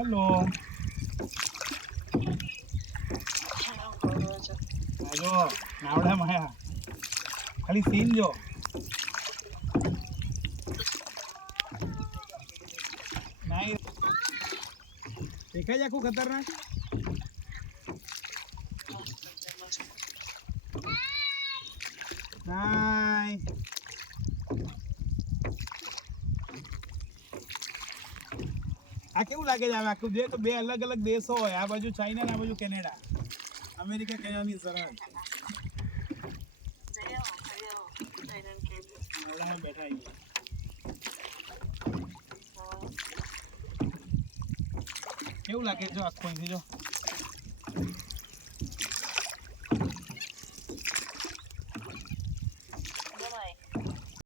hello આજો નાવડા માયા ખાલી scene જો નહીં દેખાય આખું ખતરનાક નાય આ કેવું લાગે છે આખું જે તો બે અલગ અલગ દેશો હોય આ બાજુ ચાઇના ને આ બાજુ કેનેડા અમેરિકા કેનેડાની સરહદ બેઠા કેવું લાગે જો આખું અહીંથી જો